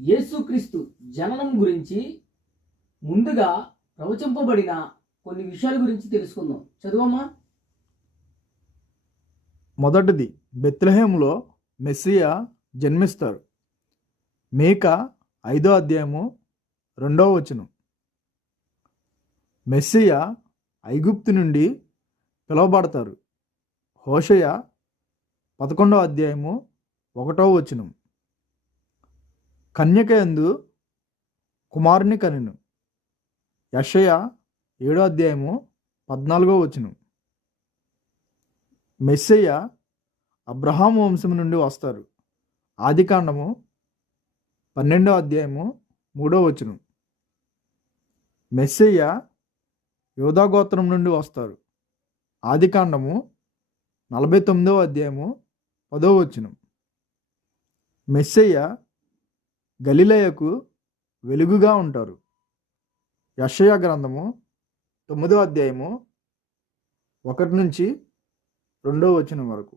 యేసుక్రీస్తు జననం గురించి ముందుగా ప్రవచింపబడిన కొన్ని విషయాల గురించి తెలుసుకుందాం. చదువమ్మా. మొదటిది బెత్లహేములో మెస్సియా జన్మిస్తారు. మేక ఐదో అధ్యాయము రెండో వచనం. మెస్సియా ఐగుప్తు నుండి పిలువబడతారు. హోషయ పదకొండో అధ్యాయము ఒకటో వచనం. కన్యకయందు కుమారుని కనెను. యషయ ఏడో అధ్యాయము పద్నాలుగో వచనం. మెస్సయ్య అబ్రహాం వంశం నుండి వస్తారు. ఆదికాండము పన్నెండో అధ్యాయము మూడో వచనం. మెస్సయ్య యోధాగోత్రం నుండి వస్తారు. ఆదికాండము నలభై తొమ్మిదవ అధ్యాయము పదో వచనం. మెస్సయ్య గలిలయకు వెలుగుగా ఉంటారు. యషయ గ్రంథము తొమ్మిదో అధ్యాయము ఒకటి నుంచి రెండో వచనం వరకు.